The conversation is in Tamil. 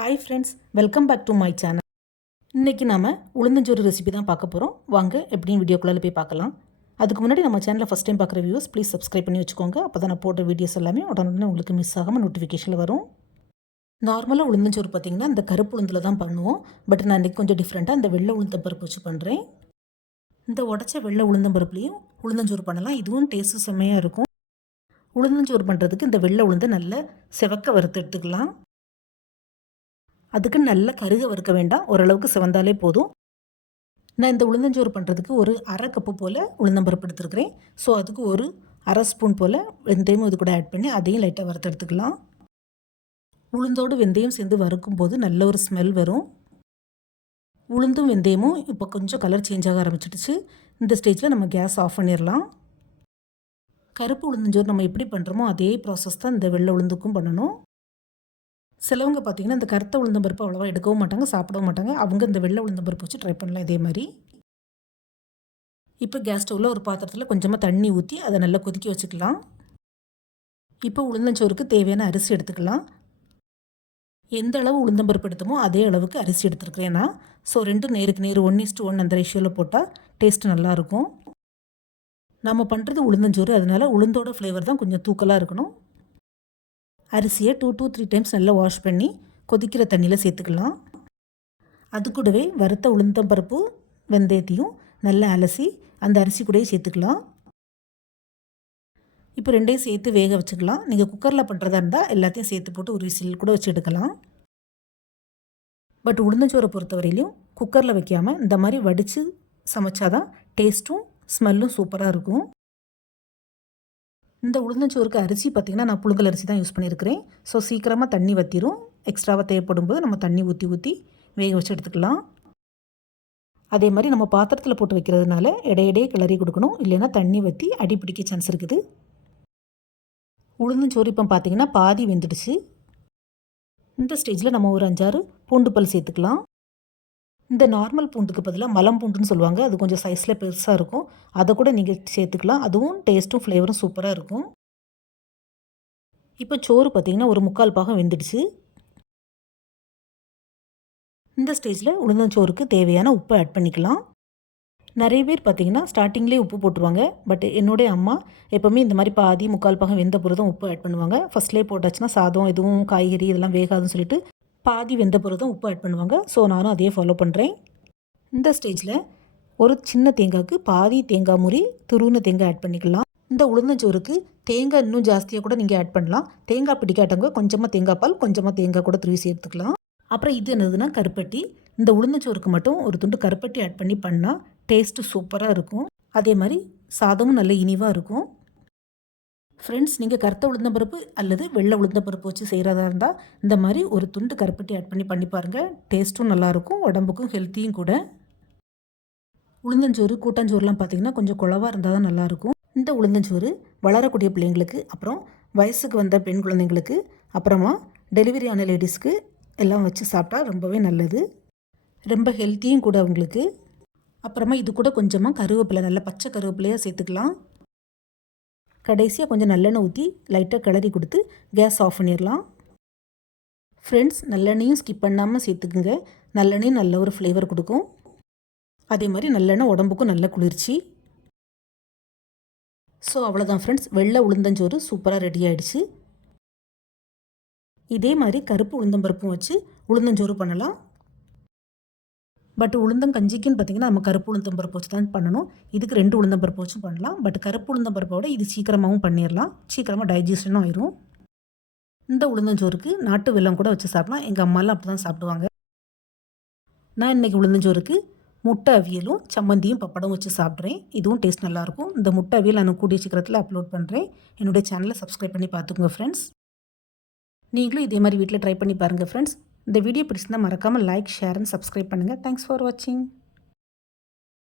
Hi friends welcome back to my channel இன்றைக்கி நாம் உளுந்தஞ்சோறு ரெசிபி தான் பார்க்க போகிறோம் வாங்க எப்படின்னு வீடியோக்குள்ளே போய் பார்க்கலாம். அதுக்கு முன்னாடி நம்ம சேனலில் ஃபஸ்ட் டைம் பார்க்குற வியூஸ் ப்ளீஸ் சப்ஸ்கிரைப் பண்ணி வச்சுக்கோங்க. அப்போ தான் நான் போட்ட வீடியோஸ் எல்லாமே உடனே உங்களுக்கு மிஸ் ஆகாமல் நோட்டிஃபிகேஷனில் வரும். நார்மலாக உளுந்தஞ்சோறு பார்த்திங்கன்னா இந்த கருப்பு உளுந்தில் தான் பண்ணுவோம். பட் நான் இன்றைக்கி கொஞ்சம் டிஃப்ரெண்ட்டாக இந்த வெள்ளை உளுந்த பருப்பு வச்சு பண்ணுறேன் இந்த உடச்ச வெள்ளை உளுந்தம்பருப்புலேயும் உளுந்தஞ்சோறு பண்ணலாம். இதுவும் டேஸ்ட்டு செம்மையாக இருக்கும். உளுந்தஞ்சோறு பண்ணுறதுக்கு இந்த வெள்ளை உளுந்து நல்லா செவக்க வறுத்து எடுத்துக்கலாம். அதுக்கு நல்ல கருக வறுக்க வேண்டாம். ஓரளவுக்கு சிவந்தாலே போதும். நான் இந்த உளுந்தஞ்சோறு பண்ணுறதுக்கு ஒரு அரை கப்பு போல் உளுந்தம்பருப்பு எடுத்துருக்கிறேன். ஸோ அதுக்கு ஒரு அரை ஸ்பூன் போல் வெந்தயமும் இது கூட ஆட் பண்ணி அதையும் லைட்டாக வறுத்து எடுத்துக்கலாம். உளுந்தோடு வெந்தயம் சேர்ந்து வறுக்கும் போது நல்ல ஒரு ஸ்மெல் வரும். உளுந்தும் வெந்தயமும் இப்போ கொஞ்சம் கலர் சேஞ்ச் ஆக ஆரம்பிச்சிடுச்சு. இந்த ஸ்டேஜில் நம்ம கேஸ் ஆஃப் பண்ணிடலாம் கருப்பு உளுந்தஞ்சோறு நம்ம எப்படி பண்ணுறோமோ அதே ப்ராசஸ் தான் இந்த வெள்ளை உளுந்துக்கும் பண்ணணும். சிலவங்க பார்த்திங்கன்னா இந்த கருத்த உளுந்தம்பருப்பு அவ்வளோவா எடுக்கவும் மாட்டாங்க சாப்பிடவும் மாட்டாங்க. அவங்க இந்த வெள்ளை உளுந்தம்பருப்பு வச்சு ட்ரை பண்ணலாம் இதே மாதிரி. இப்போ கேஸ் ஸ்டவ்வில் ஒரு பாத்திரத்தில் கொஞ்சமாக தண்ணி ஊற்றி அதை நல்லா கொதிக்க வச்சுக்கலாம். இப்போ உளுந்தஞ்சோறுக்கு தேவையான அரிசி எடுத்துக்கலாம். எந்த அளவு உளுந்தம்பருப்பு எடுத்தமோ அதே அளவுக்கு அரிசி எடுத்துருக்கிறேன் நான் ஸோ ரெண்டும் நேருக்கு நேர் ஒன் இஸ்ட்டு ஒன் அந்த ரேஷியோவில் போட்டால் டேஸ்ட்டு நல்லாயிருக்கும் நம்ம பண்ணுறது உளுந்தஞ்சோறு அதனால் உளுந்தோட ஃப்ளேவர் தான் கொஞ்சம் தூக்கலாக இருக்கணும். அரிசியை டூ டூ த்ரீ டைம்ஸ் நல்லா வாஷ் பண்ணி கொதிக்கிற தண்ணியில் சேர்த்துக்கலாம். அது கூடவே வறுத்த உளுந்தம்பருப்பு வெந்தயத்தையும் நல்லா அலசி அந்த அரிசி கூடயே சேர்த்துக்கலாம். இப்போ ரெண்டையும் சேர்த்து வேக வச்சுக்கலாம். நீங்கள் குக்கரில் பண்ணுறதா இருந்தால் எல்லாத்தையும் சேர்த்து போட்டு ஒரு விசில் கூட வச்சு எடுக்கலாம். பட் உளுந்தஞ்சோரை பொறுத்தவரையிலையும் குக்கரில் வைக்காமல் இந்த மாதிரி வடித்து சமைச்சாதான் டேஸ்ட்டும் ஸ்மெல்லும் சூப்பராக இருக்கும். இந்த உளுந்தஞ்சோறுக்கு அரிசி பார்த்திங்கன்னா நான் புழுங்கல் அரிசி தான் யூஸ் பண்ணியிருக்கிறேன். ஸோ சீக்கிரமாக தண்ணி வற்றிடும் எக்ஸ்ட்ராவாக தேவைப்படும் போது நம்ம தண்ணி ஊற்றி ஊற்றி வேக வச்சு எடுத்துக்கலாம். அதே மாதிரி நம்ம பாத்திரத்தில் போட்டு வைக்கிறதுனால இடையிடையே கிளறி கொடுக்கணும். இல்லைன்னா தண்ணி வற்றி அடி பிடிக்க சான்ஸ் இருக்குது. உளுந்தஞ்சோறு இப்போ பார்த்திங்கன்னா பாதி வெந்துடுச்சு. இந்த ஸ்டேஜில் நம்ம ஒரு அஞ்சாறு பூண்டு பல் சேர்த்துக்கலாம். இந்த நார்மல் பூண்டுக்கு பதிலாக மலம் பூண்டுன்னு சொல்லுவாங்க. அது கொஞ்சம் சைஸில் பெருசாக இருக்கும். அதை கூட நீங்கள் சேர்த்துக்கலாம். அதுவும் டேஸ்ட்டும் ஃப்ளேவரும் சூப்பராக இருக்கும். இப்போ சோறு பார்த்திங்கன்னா ஒரு முக்கால் பாகம் வெந்துடுச்சு. இந்த ஸ்டேஜில் உளுந்தஞ்சோறுக்கு தேவையான உப்பை ஆட் பண்ணிக்கலாம். நிறைய பேர் பார்த்திங்கன்னா ஸ்டார்டிங்லேயே உப்பு போட்டுருவாங்க. பட் என்னுடைய அம்மா எப்போவுமே இந்த மாதிரி பாதி முக்கால் பாகம் வெந்த பொருள் உப்பு ஆட் பண்ணுவாங்க. ஃபஸ்ட்லேயே போட்டாச்சுன்னா சாதம் எதுவும் காய்கறி இதெல்லாம் வேகாதுன்னு சொல்லிட்டு பாதி வெந்த பிறகு தான் உப்பு ஆட் பண்ணுவாங்க. ஸோ நானும் அதையே ஃபாலோ பண்ணுறேன் இந்த ஸ்டேஜில் ஒரு சின்ன தேங்காய்க்கு பாதி தேங்காய் முறி துருவின தேங்காய் ஆட் பண்ணிக்கலாம். இந்த உளுந்தஞ்சோறுக்கு தேங்காய் இன்னும் ஜாஸ்தியாக கூட நீங்கள் ஆட் பண்ணலாம். தேங்காய் பிடிக்காட்டவங்க கொஞ்சமாக தேங்காய் பால் கொஞ்சமாக தேங்காய் கூட துருவி சேர்த்துக்கலாம். அப்புறம் இது என்னதுன்னா கருப்பட்டி. இந்த உளுந்தஞ்சோறுக்கு மட்டும் ஒரு துண்டு கருப்பட்டி ஆட் பண்ணி பண்ணால் டேஸ்ட்டு சூப்பராக இருக்கும். அதே மாதிரி சாதமும் நல்ல இனிவாக இருக்கும். ஃப்ரெண்ட்ஸ் நீங்கள் கருத்த உளுந்த பருப்பு அல்லது வெள்ளை உளுந்த பருப்பு வச்சு செய்கிறதா இருந்தால் இந்த மாதிரி ஒரு துண்டு கருப்பட்டி ஆட் பண்ணி பண்ணி பாருங்கள் டேஸ்ட்டும் நல்லாயிருக்கும் உடம்புக்கும் ஹெல்த்தியும் கூட. உளுந்தஞ்சோறு கூட்டஞ்சோறுலாம் பார்த்திங்கன்னா கொஞ்சம் குழவாக இருந்தால் தான் நல்லாயிருக்கும் இந்த உளுந்தஞ்சோறு வளரக்கூடிய பிள்ளைங்களுக்கு அப்புறம் வயசுக்கு வந்த பெண் குழந்தைங்களுக்கு அப்புறமா டெலிவரி ஆன லேடிஸ்க்கு எல்லாம் வச்சு சாப்பிட்டா ரொம்பவே நல்லது. ரொம்ப ஹெல்த்தியும் கூட அவங்களுக்கு. அப்புறமா இது கூட கொஞ்சமாக கருவேப்பிலை நல்ல பச்சை கருவேப்பிலையாக சேர்த்துக்கலாம். கடைசியாக கொஞ்சம் நல்லெண்ணெய் ஊற்றி லைட்டாக கிளறி கொடுத்து கேஸ் ஆஃப் பண்ணிடலாம். ஃப்ரெண்ட்ஸ் நல்லெண்ணையும் ஸ்கிப் பண்ணாமல் சேர்த்துக்குங்க. நல்லெண்ணெயும் நல்ல ஒரு ஃப்ளேவர் கொடுக்கும். அதே மாதிரி நல்லெண்ணெய் உடம்புக்கும் நல்ல குளிர்ச்சி. ஸோ அவ்வளோதான் ஃப்ரெண்ட்ஸ் வெள்ளை உளுந்தஞ்சோறு சூப்பராக ரெடி ஆகிடுச்சு இதே மாதிரி கருப்பு உளுந்தம்பருப்பும் வச்சு உளுந்தஞ்சோறு பண்ணலாம். பட் உளுந்தங்கஞ்சிக்குன்னு பார்த்திங்கன்னா நம்ம கருப்பு உளுந்தம் பருப்பு வச்சு தான் பண்ணணும். இதுக்கு ரெண்டு உளுந்தம் பருப்பு வச்சும் பண்ணலாம். பட் கருப்பு உளுந்தம் பருப்போட இது சீக்கிரமாகவும் பண்ணிடலாம் சீக்கிரமாக டைஜஷனும் ஆயிரும். இந்த உளுந்தஞ்சோறுக்கு நாட்டு வெள்ளம் கூட வச்சு சாப்பிடலாம். எங்கள் அம்மாலாம் அப்படி தான் சாப்பிடுவாங்க. நான் இன்றைக்கி உளுந்தஞ்சோறுக்கு முட்டை அவியலும் சம்மந்தியும் பப்படம் வச்சு சாப்பிட்றேன். இதுவும் டேஸ்ட் நல்லாயிருக்கும். இந்த முட்டை அவியல் நான் கூடிய சீக்கிரத்தில் அப்லோட் பண்ணுறேன் என்னுடைய சேனலை சப்ஸ்கிரைப் பண்ணி பார்த்துக்கோங்க ஃப்ரெண்ட்ஸ் நீங்களும் இதே மாதிரி வீட்டில் ட்ரை பண்ணி பாருங்கள் ஃப்ரெண்ட்ஸ் இந்த வீடியோ பிடிச்சிருந்தால் மறக்காமல் லைக் ஷேர் அண்ட் சப்ஸ்கிரைப் பண்ணுங்கள் தேங்க்ஸ் ஃபார் வாட்சிங்